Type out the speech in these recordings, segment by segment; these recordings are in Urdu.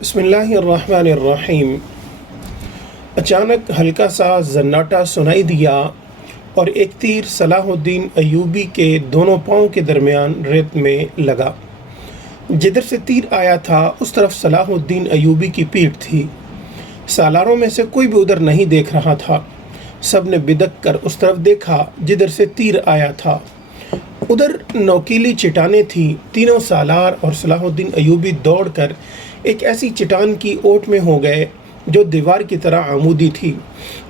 بسم اللہ الرحمن الرحیم۔ اچانک ہلکا سا زناٹا سنائی دیا اور ایک تیر صلاح الدین ایوبی کے دونوں پاؤں کے درمیان ریت میں لگا۔ جدھر سے تیر آیا تھا اس طرف صلاح الدین ایوبی کی پیٹھ تھی۔ سالاروں میں سے کوئی بھی ادھر نہیں دیکھ رہا تھا۔ سب نے بدک کر اس طرف دیکھا جدھر سے تیر آیا تھا۔ ادھر نوکیلی چٹانیں تھیں۔ تینوں سالار اور صلاح الدین ایوبی دوڑ کر ایک ایسی چٹان کی اوٹ میں ہو گئے جو دیوار کی طرح عمودی تھی۔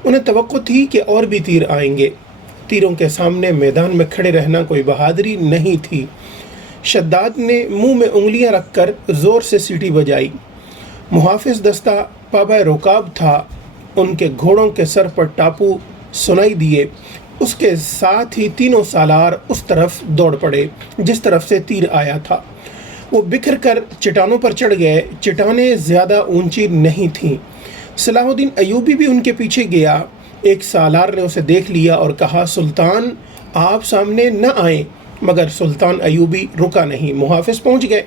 انہیں توقع تھی کہ اور بھی تیر آئیں گے۔ تیروں کے سامنے میدان میں کھڑے رہنا کوئی بہادری نہیں تھی۔ شداد نے منہ میں انگلیاں رکھ کر زور سے سیٹی بجائی۔ محافظ دستہ پابہ رکاب تھا۔ ان کے گھوڑوں کے سر پر ٹاپو سنائی دیے۔ اس کے ساتھ ہی تینوں سالار اس طرف دوڑ پڑے جس طرف سے تیر آیا تھا۔ وہ بکھر کر چٹانوں پر چڑھ گئے۔ چٹانیں زیادہ اونچی نہیں تھیں۔ صلاح الدین ایوبی بھی ان کے پیچھے گیا۔ ایک سالار نے اسے دیکھ لیا اور کہا، سلطان آپ سامنے نہ آئیں، مگر سلطان ایوبی رکا نہیں۔ محافظ پہنچ گئے۔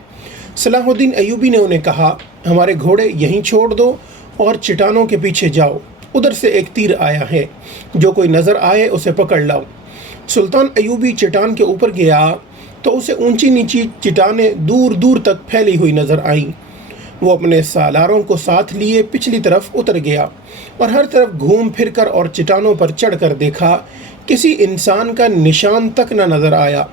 صلاح الدین ایوبی نے انہیں کہا، ہمارے گھوڑے یہیں چھوڑ دو اور چٹانوں کے پیچھے جاؤ۔ ادھر سے ایک تیر آیا ہے، جو کوئی نظر آئے اسے پکڑ لاؤ۔ سلطان ایوبی چٹان کے اوپر گیا تو اسے اونچی نیچی چٹانیں دور دور تک پھیلی ہوئی نظر آئیں۔ وہ اپنے سالاروں کو ساتھ لیے پچھلی طرف اتر گیا اور ہر طرف گھوم پھر کر اور چٹانوں پر چڑھ کر دیکھا۔ کسی انسان کا نشان تک نہ نظر آیا۔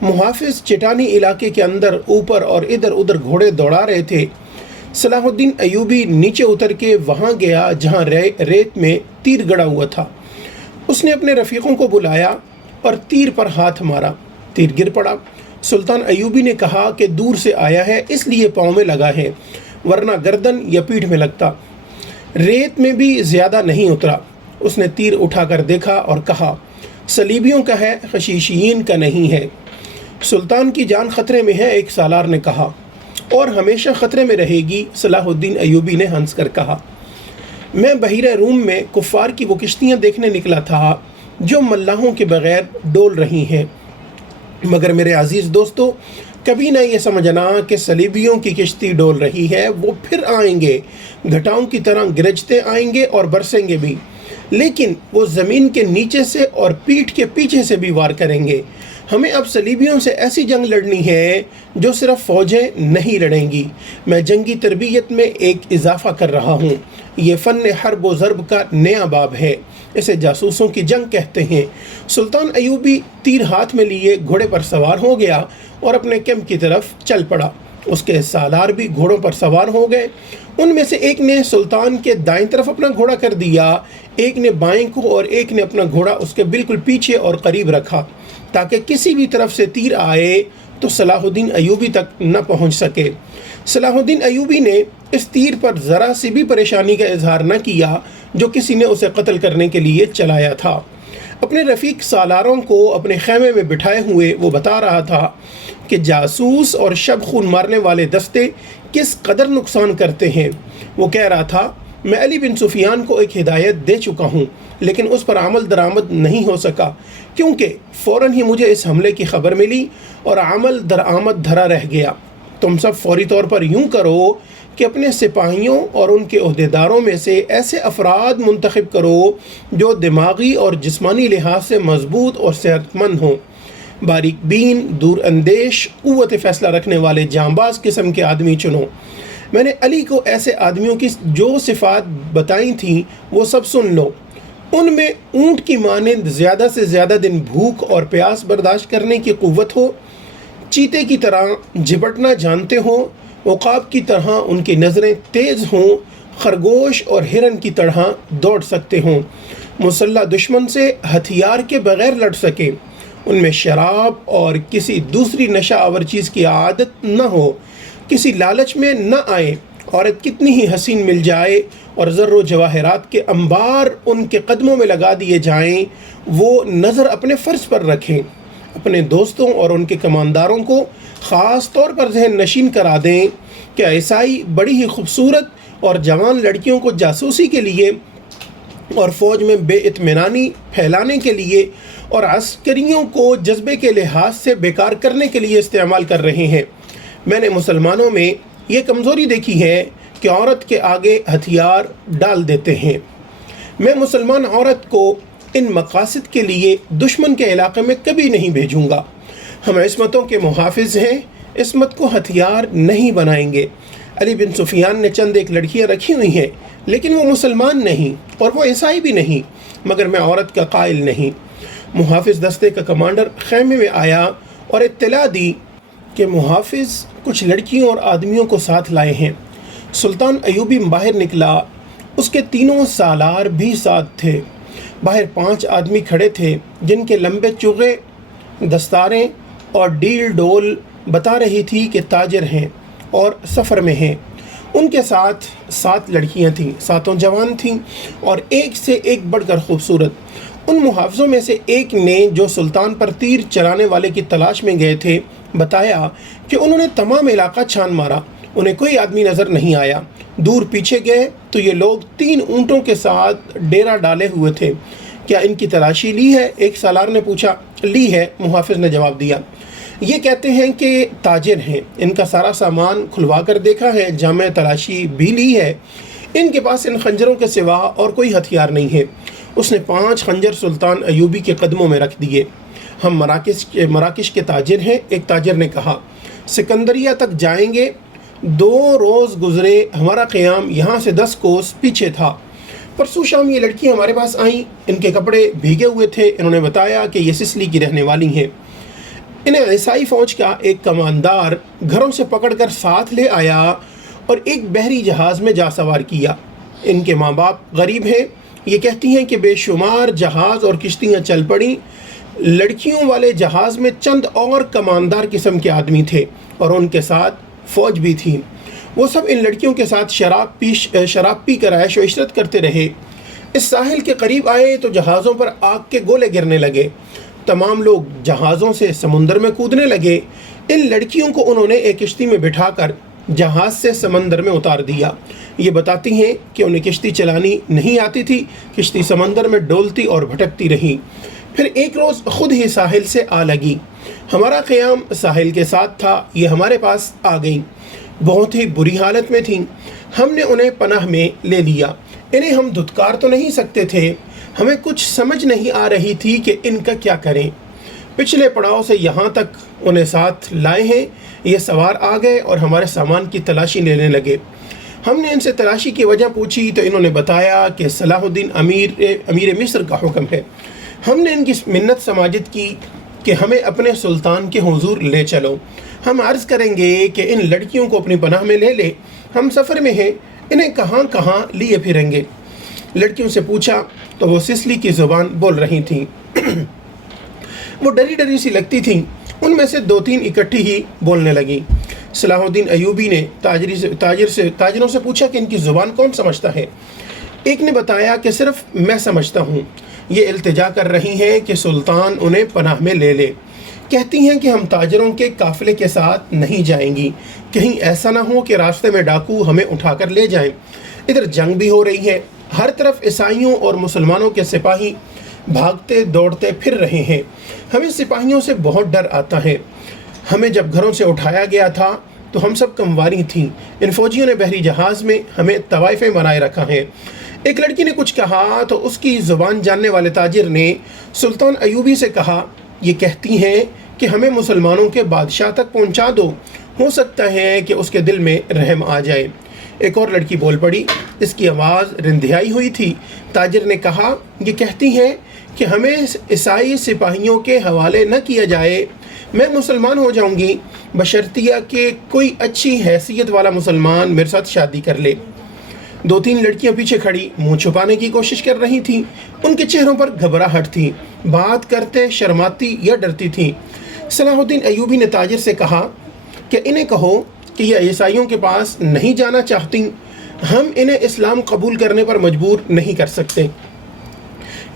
محافظ چٹانی علاقے کے اندر اوپر اور ادھر ادھر گھوڑے دوڑا رہے تھے۔ صلاح الدین ایوبی نیچے اتر کے وہاں گیا جہاں ریت میں تیر گڑا ہوا تھا۔ اس نے اپنے رفیقوں کو بلایا اور تیر پر ہاتھ مارا۔ تیر گر پڑا۔ سلطان ایوبی نے کہا کہ دور سے آیا ہے اس لیے پاؤں میں لگا ہے، ورنہ گردن یا پیٹھ میں لگتا۔ ریت میں بھی زیادہ نہیں اترا۔ اس نے تیر اٹھا کر دیکھا اور کہا، صلیبیوں کا ہے، حشیشیین کا نہیں ہے۔ سلطان کی جان خطرے میں ہے، ایک سالار نے کہا۔ اور ہمیشہ خطرے میں رہے گی، صلاح الدین ایوبی نے ہنس کر کہا۔ میں بحیرہ روم میں کفار کی وہ کشتیاں دیکھنے نکلا تھا جو ملاحوں کے بغیر ڈول رہی ہیں، مگر میرے عزیز دوستو، کبھی نہ یہ سمجھنا کہ صلیبیوں کی کشتی ڈول رہی ہے۔ وہ پھر آئیں گے، گھٹاؤں کی طرح گرجتے آئیں گے اور برسیں گے بھی، لیکن وہ زمین کے نیچے سے اور پیٹھ کے پیچھے سے بھی وار کریں گے۔ ہمیں اب صلیبیوں سے ایسی جنگ لڑنی ہے جو صرف فوجیں نہیں لڑیں گی۔ میں جنگی تربیت میں ایک اضافہ کر رہا ہوں۔ یہ فن حرب و ضرب کا نیا باب ہے۔ اسے جاسوسوں کی جنگ کہتے ہیں۔ سلطان ایوبی تیر ہاتھ میں لیے گھوڑے پر سوار ہو گیا اور اپنے کیمپ کی طرف چل پڑا۔ اس کے سالار بھی گھوڑوں پر سوار ہو گئے۔ ان میں سے ایک نے سلطان کے دائیں طرف اپنا گھوڑا کر دیا، ایک نے بائیں کو اور ایک نے اپنا گھوڑا اس کے بالکل پیچھے اور قریب رکھا تاکہ کسی بھی طرف سے تیر آئے تو صلاح الدین ایوبی تک نہ پہنچ سکے۔ صلاح الدین ایوبی نے اس تیر پر ذرا سی بھی پریشانی کا اظہار نہ کیا جو کسی نے اسے قتل کرنے کے لیے چلایا تھا۔ اپنے رفیق سالاروں کو اپنے خیمے میں بٹھائے ہوئے وہ بتا رہا تھا کہ جاسوس اور شب خون مارنے والے دستے کس قدر نقصان کرتے ہیں۔ وہ کہہ رہا تھا، میں علی بن سفیان کو ایک ہدایت دے چکا ہوں، لیکن اس پر عمل درآمد نہیں ہو سکا کیونکہ فوراً ہی مجھے اس حملے کی خبر ملی اور عمل درآمد دھرا رہ گیا۔ تم سب فوری طور پر یوں کرو کہ اپنے سپاہیوں اور ان کے عہدیداروں میں سے ایسے افراد منتخب کرو جو دماغی اور جسمانی لحاظ سے مضبوط اور صحت مند ہوں، باریک بین، دور اندیش، قوت فیصلہ رکھنے والے جانباز قسم کے آدمی چنو۔ میں نے علی کو ایسے آدمیوں کی جو صفات بتائی تھیں وہ سب سن لو۔ ان میں اونٹ کی مانند زیادہ سے زیادہ دن بھوک اور پیاس برداشت کرنے کی قوت ہو، چیتے کی طرح جھپٹنا جانتے ہوں، عقاب کی طرح ان کی نظریں تیز ہوں، خرگوش اور ہرن کی طرح دوڑ سکتے ہوں، مسلح دشمن سے ہتھیار کے بغیر لڑ سکیں، ان میں شراب اور کسی دوسری نشہ آور چیز کی عادت نہ ہو، کسی لالچ میں نہ آئیں، عورت کتنی ہی حسین مل جائے اور زر و جواہرات کے انبار ان کے قدموں میں لگا دیے جائیں، وہ نظر اپنے فرض پر رکھیں، اپنے دوستوں اور ان کے کمانداروں کو خاص طور پر ذہن نشین کرا دیں کہ عیسائی بڑی ہی خوبصورت اور جوان لڑکیوں کو جاسوسی کے لیے اور فوج میں بے اطمینانی پھیلانے کے لیے اور عسکریوں کو جذبے کے لحاظ سے بیکار کرنے کے لیے استعمال کر رہے ہیں۔ میں نے مسلمانوں میں یہ کمزوری دیکھی ہے کہ عورت کے آگے ہتھیار ڈال دیتے ہیں۔ میں مسلمان عورت کو ان مقاصد کے لیے دشمن کے علاقے میں کبھی نہیں بھیجوں گا۔ ہم عصمتوں کے محافظ ہیں، عصمت کو ہتھیار نہیں بنائیں گے۔ علی بن سفیان نے چند ایک لڑکیاں رکھی ہوئی ہیں، لیکن وہ مسلمان نہیں اور وہ عیسائی بھی نہیں، مگر میں عورت کا قائل نہیں۔ محافظ دستے کا کمانڈر خیمے میں آیا اور اطلاع دی کہ محافظ کچھ لڑکیوں اور آدمیوں کو ساتھ لائے ہیں۔ سلطان ایوبی باہر نکلا، اس کے تینوں سالار بھی ساتھ تھے۔ باہر 5 آدمی کھڑے تھے جن کے لمبے چوغے دستاریں اور ڈیل ڈول بتا رہی تھی کہ تاجر ہیں اور سفر میں ہیں۔ ان کے ساتھ 7 لڑکیاں تھیں، 7 جوان تھیں اور ایک سے ایک بڑھ کر خوبصورت۔ ان محافظوں میں سے ایک نے، جو سلطان پر تیر چلانے والے کی تلاش میں گئے تھے، بتایا کہ انہوں نے تمام علاقہ چھان مارا، انہیں کوئی آدمی نظر نہیں آیا۔ دور پیچھے گئے تو یہ لوگ 3 اونٹوں کے ساتھ ڈیرا ڈالے ہوئے تھے۔ کیا ان کی تلاشی لی ہے؟ ایک سالار نے پوچھا۔ لی ہے، محافظ نے جواب دیا۔ یہ کہتے ہیں کہ تاجر ہیں، ان کا سارا سامان کھلوا کر دیکھا ہے، جامع تلاشی بھی لی ہے۔ ان کے پاس ان خنجروں کے سوا اور کوئی ہتھیار نہیں ہے۔ اس نے 5 خنجر سلطان ایوبی کے قدموں میں رکھ دیے۔ ہم مراکش کے تاجر ہیں، ایک تاجر نے کہا۔ سکندریہ تک جائیں گے۔ 2 روز گزرے، ہمارا قیام یہاں سے 10 کوس پیچھے تھا۔ پرسوں شام یہ لڑکی ہمارے پاس آئیں، ان کے کپڑے بھیگے ہوئے تھے۔ انہوں نے بتایا کہ یہ سسلی کی رہنے والی ہیں۔ انہیں عیسائی فوج کا ایک کماندار گھروں سے پکڑ کر ساتھ لے آیا اور ایک بحری جہاز میں جا سوار کیا۔ ان کے ماں باپ غریب ہیں۔ یہ کہتی ہیں کہ بے شمار جہاز اور کشتیاں چل پڑیں۔ لڑکیوں والے جہاز میں چند اور کماندار قسم کے آدمی تھے اور ان کے ساتھ فوج بھی تھی۔ وہ سب ان لڑکیوں کے ساتھ شراب پی کر عیش و عشرت کرتے رہے۔ اس ساحل کے قریب آئے تو جہازوں پر آگ کے گولے گرنے لگے۔ تمام لوگ جہازوں سے سمندر میں کودنے لگے۔ ان لڑکیوں کو انہوں نے ایک کشتی میں بٹھا کر جہاز سے سمندر میں اتار دیا۔ یہ بتاتی ہیں کہ انہیں کشتی چلانی نہیں آتی تھی۔ کشتی سمندر میں ڈولتی اور بھٹکتی رہی۔ پھر ایک روز خود ہی ساحل سے آ لگی۔ ہمارا قیام ساحل کے ساتھ تھا، یہ ہمارے پاس آ گئیں۔ بہت ہی بری حالت میں تھیں۔ ہم نے انہیں پناہ میں لے لیا۔ انہیں ہم دھتکار تو نہیں سکتے تھے، ہمیں کچھ سمجھ نہیں آ رہی تھی کہ ان کا کیا کریں۔ پچھلے پڑاؤ سے یہاں تک انہیں ساتھ لائے ہیں۔ یہ سوار آ گئے اور ہمارے سامان کی تلاشی لینے لگے۔ ہم نے ان سے تلاشی کی وجہ پوچھی تو انہوں نے بتایا کہ صلاح الدین امیر مصر کا حکم ہے۔ ہم نے ان کی منت سماجت کی کہ ہمیں اپنے سلطان کے حضور لے چلو۔ ہم عرض کریں گے کہ ان لڑکیوں کو اپنی پناہ میں لے لے، ہم سفر میں ہیں، انہیں کہاں کہاں لیے پھریں گے۔ لڑکیوں سے پوچھا تو وہ سسلی کی زبان بول رہی تھیں۔ وہ ڈری ڈری سی لگتی تھیں۔ ان میں سے 2-3 اکٹھی ہی بولنے لگیں۔ صلاح الدین ایوبی نے تاجروں سے پوچھا کہ ان کی زبان کون سمجھتا ہے؟ ایک نے بتایا کہ صرف میں سمجھتا ہوں۔ یہ التجا کر رہی ہیں کہ سلطان انہیں پناہ میں لے لے۔ کہتی ہیں کہ ہم تاجروں کے قافلے کے ساتھ نہیں جائیں گی، کہیں ایسا نہ ہو کہ راستے میں ڈاکو ہمیں اٹھا کر لے جائیں۔ ادھر جنگ بھی ہو رہی ہے، ہر طرف عیسائیوں اور مسلمانوں کے سپاہی بھاگتے دوڑتے پھر رہے ہیں۔ ہمیں سپاہیوں سے بہت ڈر آتا ہے۔ ہمیں جب گھروں سے اٹھایا گیا تھا تو ہم سب کمواری تھیں۔ ان فوجیوں نے بحری جہاز میں ہمیں طوائفیں بنائے رکھا ہے۔ ایک لڑکی نے کچھ کہا تو اس کی زبان جاننے والے تاجر نے سلطان ایوبی سے کہا، یہ کہتی ہیں کہ ہمیں مسلمانوں کے بادشاہ تک پہنچا دو، ہو سکتا ہے کہ اس کے دل میں رحم آ جائے۔ ایک اور لڑکی بول پڑی، اس کی آواز رندھیائی ہوئی تھی۔ تاجر نے کہا، یہ کہتی ہیں کہ ہمیں عیسائی سپاہیوں کے حوالے نہ کیا جائے، میں مسلمان ہو جاؤں گی بشرطیہ کہ کوئی اچھی حیثیت والا مسلمان میرے ساتھ شادی کر لے۔ 2-3 لڑکیاں پیچھے کھڑی منہ چھپانے کی کوشش کر رہی تھیں۔ ان کے چہروں پر گھبراہٹ تھی، بات کرتے شرماتی یا ڈرتی تھیں۔ صلاح الدین ایوبی نے تاجر سے کہا کہ انہیں کہو کہ یہ عیسائیوں کے پاس نہیں جانا چاہتی، ہم انہیں اسلام قبول کرنے پر مجبور نہیں کر سکتے۔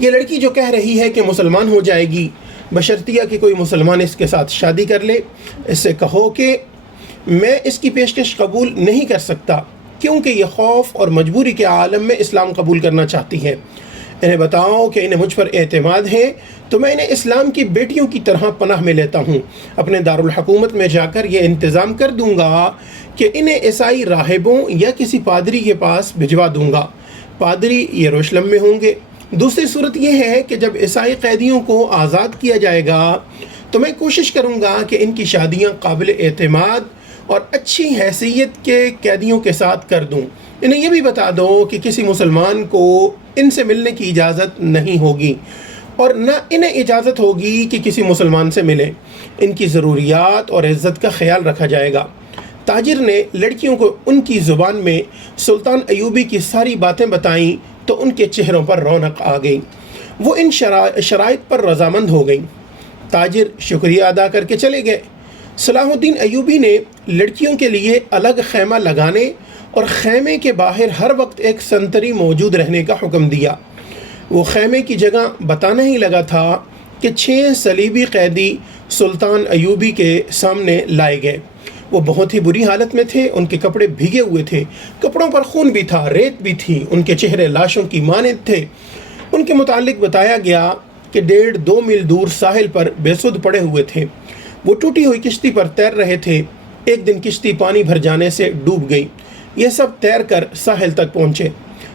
یہ لڑکی جو کہہ رہی ہے کہ مسلمان ہو جائے گی بشرطیہ کہ کوئی مسلمان اس کے ساتھ شادی کر لے، اس سے کہو کہ میں اس کی پیشکش قبول نہیں کر سکتا، کیونکہ یہ خوف اور مجبوری کے عالم میں اسلام قبول کرنا چاہتی ہے۔ انہیں بتاؤ کہ انہیں مجھ پر اعتماد ہے تو میں انہیں اسلام کی بیٹیوں کی طرح پناہ میں لیتا ہوں۔ اپنے دارالحکومت میں جا کر یہ انتظام کر دوں گا کہ انہیں عیسائی راہبوں یا کسی پادری کے پاس بھجوا دوں گا۔ پادری یروشلم میں ہوں گے۔ دوسری صورت یہ ہے کہ جب عیسائی قیدیوں کو آزاد کیا جائے گا تو میں کوشش کروں گا کہ ان کی شادیاں قابل اعتماد اور اچھی حیثیت کے قیدیوں کے ساتھ کر دوں۔ انہیں یہ بھی بتا دو کہ کسی مسلمان کو ان سے ملنے کی اجازت نہیں ہوگی اور نہ انہیں اجازت ہوگی کہ کسی مسلمان سے ملیں۔ ان کی ضروریات اور عزت کا خیال رکھا جائے گا۔ تاجر نے لڑکیوں کو ان کی زبان میں سلطان ایوبی کی ساری باتیں بتائیں تو ان کے چہروں پر رونق آ گئی۔ وہ ان شرائط پر رضامند ہو گئیں۔ تاجر شکریہ ادا کر کے چلے گئے۔ صلاح الدین ایوبی نے لڑکیوں کے لیے الگ خیمہ لگانے اور خیمے کے باہر ہر وقت ایک سنتری موجود رہنے کا حکم دیا۔ وہ خیمے کی جگہ بتانا ہی لگا تھا کہ 6 صلیبی قیدی سلطان ایوبی کے سامنے لائے گئے۔ وہ بہت ہی بری حالت میں تھے، ان کے کپڑے بھیگے ہوئے تھے، کپڑوں پر خون بھی تھا، ریت بھی تھی، ان کے چہرے لاشوں کی مانند تھے۔ ان کے متعلق بتایا گیا کہ 1.5-2 میل دور ساحل پر بے سود پڑے ہوئے تھے۔ وہ ٹوٹی ہوئی کشتی پر تیر رہے تھے۔ ایک دن کشتی پانی بھر جانے سے ڈوب گئی۔ یہ سب تیر کر ساحل تک پہنچے۔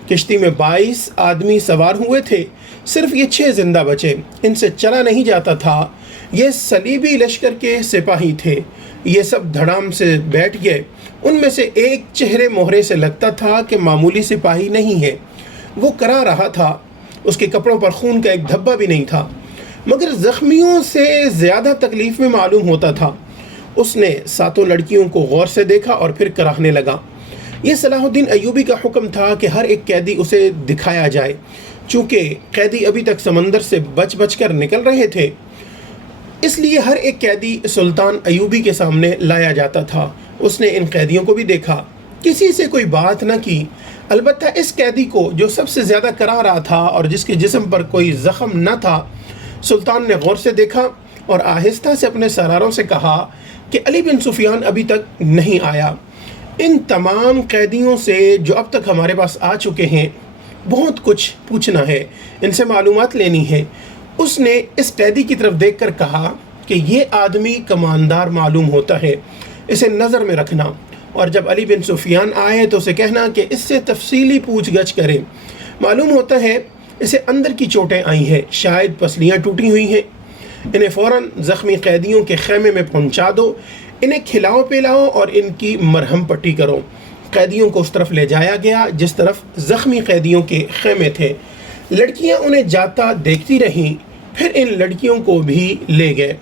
کشتی میں 22 آدمی سوار ہوئے تھے، صرف یہ 6 زندہ بچے۔ ان سے چلا نہیں جاتا تھا۔ یہ صلیبی لشکر کے سپاہی تھے۔ یہ سب دھڑام سے بیٹھ گئے۔ ان میں سے ایک چہرے مہرے سے لگتا تھا کہ معمولی سپاہی نہیں ہے۔ وہ کرا رہا تھا، اس کے کپڑوں پر خون کا ایک دھبا بھی نہیں تھا، مگر زخمیوں سے زیادہ تکلیف میں معلوم ہوتا تھا۔ اس نے 7 لڑکیوں کو غور سے دیکھا اور پھر کراہنے لگا۔ یہ صلاح الدین ایوبی کا حکم تھا کہ ہر ایک قیدی اسے دکھایا جائے۔ چونکہ قیدی ابھی تک سمندر سے بچ کر نکل رہے تھے، اس لیے ہر ایک قیدی سلطان ایوبی کے سامنے لایا جاتا تھا۔ اس نے ان قیدیوں کو بھی دیکھا، کسی سے کوئی بات نہ کی، البتہ اس قیدی کو جو سب سے زیادہ کرا رہا تھا اور جس کے جسم پر کوئی زخم نہ تھا، سلطان نے غور سے دیکھا اور آہستہ سے اپنے سراروں سے کہا کہ علی بن سفیان ابھی تک نہیں آیا۔ ان تمام قیدیوں سے جو اب تک ہمارے پاس آ چکے ہیں بہت کچھ پوچھنا ہے، ان سے معلومات لینی ہے۔ اس نے اس قیدی کی طرف دیکھ کر کہا کہ یہ آدمی کماندار معلوم ہوتا ہے، اسے نظر میں رکھنا، اور جب علی بن سفیان آئے تو اسے کہنا کہ اس سے تفصیلی پوچھ گچھ کریں۔ معلوم ہوتا ہے اسے اندر کی چوٹیں آئی ہیں، شاید پسلیاں ٹوٹی ہوئی ہیں۔ انہیں فوراً زخمی قیدیوں کے خیمے میں پہنچا دو، انہیں کھلاؤ پلاؤ اور ان کی مرہم پٹی کرو۔ قیدیوں کو اس طرف لے جایا گیا جس طرف زخمی قیدیوں کے خیمے تھے۔ لڑکیاں انہیں جاتا دیکھتی رہیں، پھر ان لڑکیوں کو بھی لے گئے۔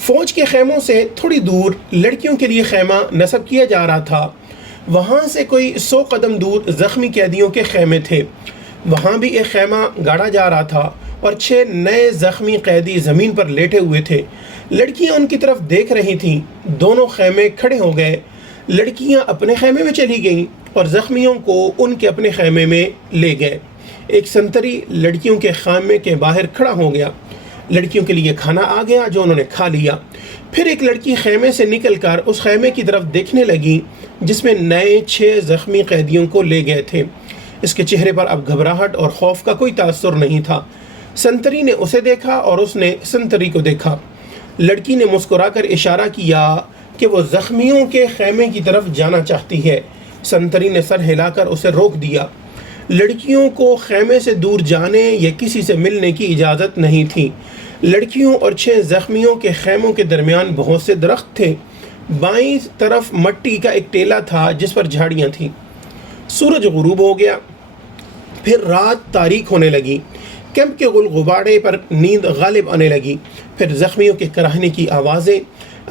فوج کے خیموں سے تھوڑی دور لڑکیوں کے لیے خیمہ نصب کیا جا رہا تھا۔ وہاں سے کوئی 100 قدم دور زخمی قیدیوں کے خیمے تھے، وہاں بھی ایک خیمہ گاڑا جا رہا تھا اور 6 نئے زخمی قیدی زمین پر لیٹے ہوئے تھے۔ لڑکیاں ان کی طرف دیکھ رہی تھیں۔ دونوں خیمے کھڑے ہو گئے۔ لڑکیاں اپنے خیمے میں چلی گئیں اور زخمیوں کو ان کے اپنے خیمے میں لے گئے۔ ایک سنتری لڑکیوں کے خیمے کے باہر کھڑا ہو گیا۔ لڑکیوں کے لیے کھانا آ گیا جو انہوں نے کھا لیا۔ پھر ایک لڑکی خیمے سے نکل کر اس خیمے کی طرف دیکھنے لگی جس میں نئے 6 زخمی قیدیوں کو لے گئے تھے۔ اس کے چہرے پر اب گھبراہٹ اور خوف کا کوئی تاثر نہیں تھا۔ سنتری نے اسے دیکھا اور اس نے سنتری کو دیکھا۔ لڑکی نے مسکرا کر اشارہ کیا کہ وہ زخمیوں کے خیمے کی طرف جانا چاہتی ہے۔ سنتری نے سر ہلا کر اسے روک دیا۔ لڑکیوں کو خیمے سے دور جانے یا کسی سے ملنے کی اجازت نہیں تھی۔ لڑکیوں اور 6 زخمیوں کے خیموں کے درمیان بہت سے درخت تھے۔ بائیں طرف مٹی کا ایک ٹیلا تھا جس پر جھاڑیاں تھیں۔ سورج غروب ہو گیا، پھر رات تاریک ہونے لگی۔ کیمپ کے غبارے پر نیند غالب آنے لگی۔ پھر زخمیوں کے کراہنے کی آوازیں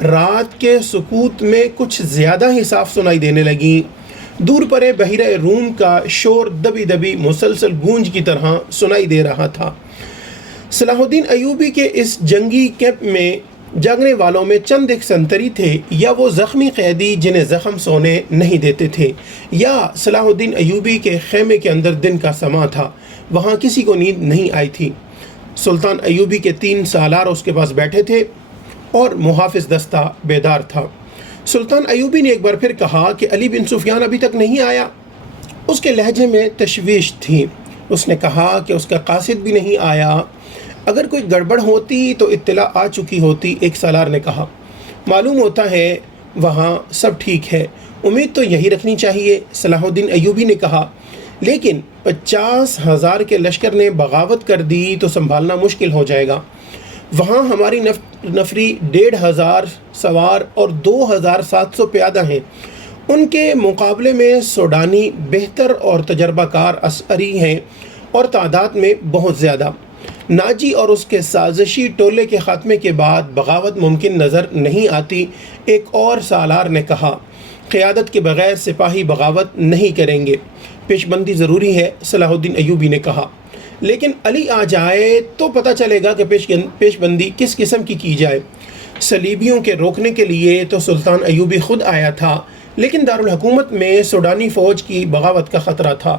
رات کے سکوت میں کچھ زیادہ ہی صاف سنائی دینے لگیں۔ دور پرے بحیرہ روم کا شور دبی دبی مسلسل گونج کی طرح سنائی دے رہا تھا۔ صلاح الدین ایوبی کے اس جنگی کیمپ میں جاگنے والوں میں چند ایک سنتری تھے، یا وہ زخمی قیدی جنہیں زخم سونے نہیں دیتے تھے، یا صلاح الدین ایوبی کے خیمے کے اندر دن کا سما تھا، وہاں کسی کو نیند نہیں آئی تھی۔ سلطان ایوبی کے 3 سالار اس کے پاس بیٹھے تھے اور محافظ دستہ بیدار تھا۔ سلطان ایوبی نے ایک بار پھر کہا کہ علی بن سفیان ابھی تک نہیں آیا۔ اس کے لہجے میں تشویش تھی۔ اس نے کہا کہ اس کا قاصد بھی نہیں آیا۔ اگر کوئی گڑبڑ ہوتی تو اطلاع آ چکی ہوتی، ایک سالار نے کہا۔ معلوم ہوتا ہے وہاں سب ٹھیک ہے، امید تو یہی رکھنی چاہیے، صلاح الدین ایوبی نے کہا، لیکن 50,000 کے لشکر نے بغاوت کر دی تو سنبھالنا مشکل ہو جائے گا۔ وہاں ہماری نفری 1,500 سوار اور 2,700 پیادہ ہیں۔ ان کے مقابلے میں سوڈانی بہتر اور تجربہ کار عسکری ہیں اور تعداد میں بہت زیادہ۔ ناجی اور اس کے سازشی ٹولے کے خاتمے کے بعد بغاوت ممکن نظر نہیں آتی۔ ایک اور سالار نے کہا، قیادت کے بغیر سپاہی بغاوت نہیں کریں گے، پیش بندی ضروری ہے، صلاح الدین ایوبی نے کہا۔ لیکن علی آ جائے تو پتہ چلے گا کہ پیش بندی کس قسم کی جائے۔ صلیبیوں کے روکنے کے لیے تو سلطان ایوبی خود آیا تھا، لیکن دارالحکومت میں سوڈانی فوج کی بغاوت کا خطرہ تھا۔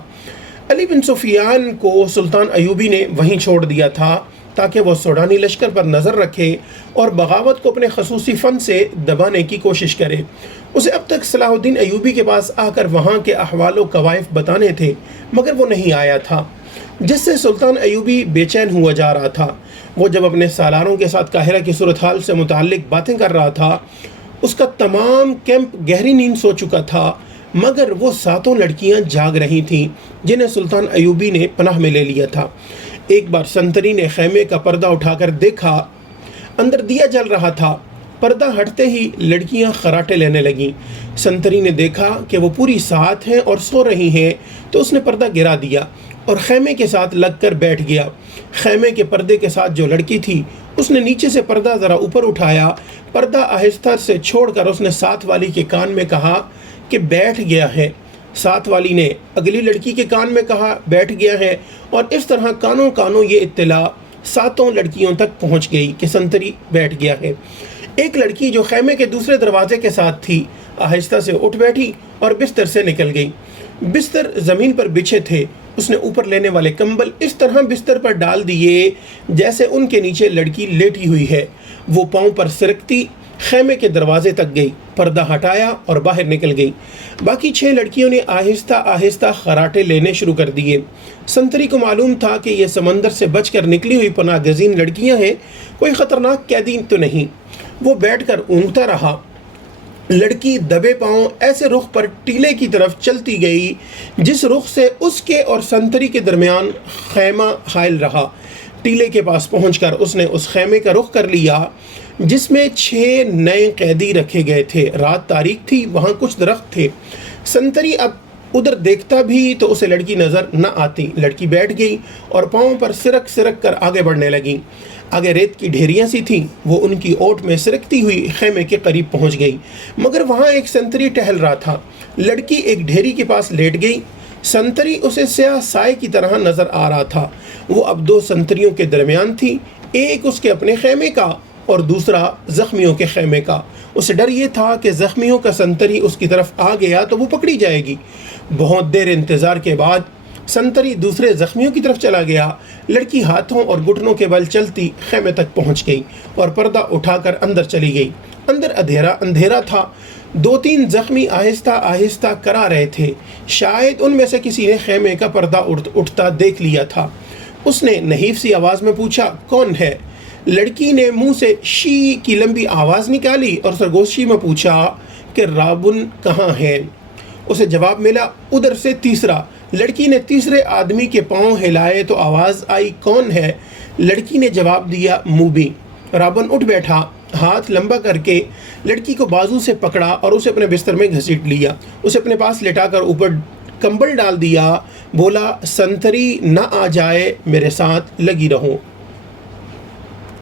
علی بن سفیان کو سلطان ایوبی نے وہیں چھوڑ دیا تھا تاکہ وہ سوڈانی لشکر پر نظر رکھے اور بغاوت کو اپنے خصوصی فن سے دبانے کی کوشش کرے۔ اسے اب تک صلاح الدین ایوبی کے پاس آ کر وہاں کے احوال و کوائف بتانے تھے، مگر وہ نہیں آیا تھا، جس سے سلطان ایوبی بے چین ہوا جا رہا تھا۔ وہ جب اپنے سالاروں کے ساتھ قاہرہ کی صورتحال سے متعلق باتیں کر رہا تھا، اس کا تمام کیمپ گہری نیند سو چکا تھا، مگر وہ 7 لڑکیاں جاگ رہی تھیں جنہیں سلطان ایوبی نے پناہ میں لے لیا تھا۔ ایک بار سنتری نے خیمے کا پردہ اٹھا کر دیکھا، اندر دیا جل رہا تھا۔ پردہ ہٹتے ہی لڑکیاں خراٹے لینے لگیں۔ سنتری نے دیکھا کہ وہ پوری ساتھ ہیں اور سو رہی ہیں، تو اس نے پردہ گرا دیا اور خیمے کے ساتھ لگ کر بیٹھ گیا۔ خیمے کے پردے کے ساتھ جو لڑکی تھی، اس نے نیچے سے پردہ ذرا اوپر اٹھایا، پردہ آہستہ سے چھوڑ کر اس نے ساتھ والی کے کان میں کہا کہ بیٹھ گیا ہے۔ ساتھ والی نے اگلی لڑکی کے کان میں کہا بیٹھ گیا ہے، اور اس طرح کانوں یہ اطلاع 7 لڑکیوں تک پہنچ گئی کہ سنتری بیٹھ گیا ہے۔ ایک لڑکی جو خیمے کے دوسرے دروازے کے ساتھ تھی آہستہ سے اٹھ بیٹھی اور بستر سے نکل گئی۔ بستر زمین پر بچھے تھے، اس نے اوپر لینے والے کمبل اس طرح بستر پر ڈال دیے جیسے ان کے نیچے لڑکی لیٹی ہوئی ہے۔ وہ پاؤں پر سرکتی خیمے کے دروازے تک گئی، پردہ ہٹایا اور باہر نکل گئی۔ باقی 6 لڑکیوں نے آہستہ آہستہ خراٹے لینے شروع کر دیے۔ سنتری کو معلوم تھا کہ یہ سمندر سے بچ کر نکلی ہوئی پناہ گزین لڑکیاں ہیں، کوئی خطرناک قیدی تو نہیں۔ وہ بیٹھ کر اونگتا رہا۔ لڑکی دبے پاؤں ایسے رخ پر ٹیلے کی طرف چلتی گئی جس رخ سے اس کے اور سنتری کے درمیان خیمہ حائل رہا۔ ٹیلے کے پاس پہنچ کر اس نے اس خیمے کا رخ کر لیا جس میں 6 نئے قیدی رکھے گئے تھے۔ رات تاریک تھی، وہاں کچھ درخت تھے۔ سنتری اب ادھر دیکھتا بھی تو اسے لڑکی نظر نہ آتی۔ لڑکی بیٹھ گئی اور پاؤں پر سرک کر آگے بڑھنے لگی۔ آگے ریت کی ڈھیریاں سی تھیں، وہ ان کی اوٹ میں سرکتی ہوئی خیمے کے قریب پہنچ گئی، مگر وہاں ایک سنتری ٹہل رہا تھا۔ لڑکی ایک ڈھیری کے پاس لیٹ گئی۔ سنتری اسے سیاہ سائے کی طرح نظر آ رہا تھا۔ وہ اب 2 سنتریوں کے درمیان تھی، ایک اس کے اپنے خیمے کا اور دوسرا زخمیوں کے خیمے کا۔ اسے ڈر یہ تھا کہ زخمیوں کا سنتری اس کی طرف آ گیا تو وہ پکڑی جائے گی۔ بہت دیر انتظار کے بعد سنتری دوسرے زخمیوں کی طرف چلا گیا۔ لڑکی ہاتھوں اور گھٹنوں کے بل چلتی خیمے تک پہنچ گئی اور پردہ اٹھا کر اندر چلی گئی۔ اندر اندھیرا تھا۔ 2-3 زخمی آہستہ آہستہ کرا رہے تھے۔ شاید ان میں سے کسی نے خیمے کا پردہ اٹھتا دیکھ لیا تھا۔ اس نے نحیف سی آواز میں پوچھا، کون ہے؟ لڑکی نے منہ سے شی کی لمبی آواز نکالی اور سرگوشی میں پوچھا کہ رابن کہاں ہے؟ اسے جواب ملا، ادھر سے تیسرا۔ لڑکی نے تیسرے آدمی کے پاؤں ہلائے تو آواز آئی، کون ہے؟ لڑکی نے جواب دیا، موبی۔ رابن اٹھ بیٹھا، ہاتھ لمبا کر کے لڑکی کو بازو سے پکڑا اور اسے اپنے بستر میں گھسیٹ لیا۔ اسے اپنے پاس لٹا کر اوپر کمبل ڈال دیا، بولا، سنتری نہ آ جائے، میرے ساتھ لگی رہو۔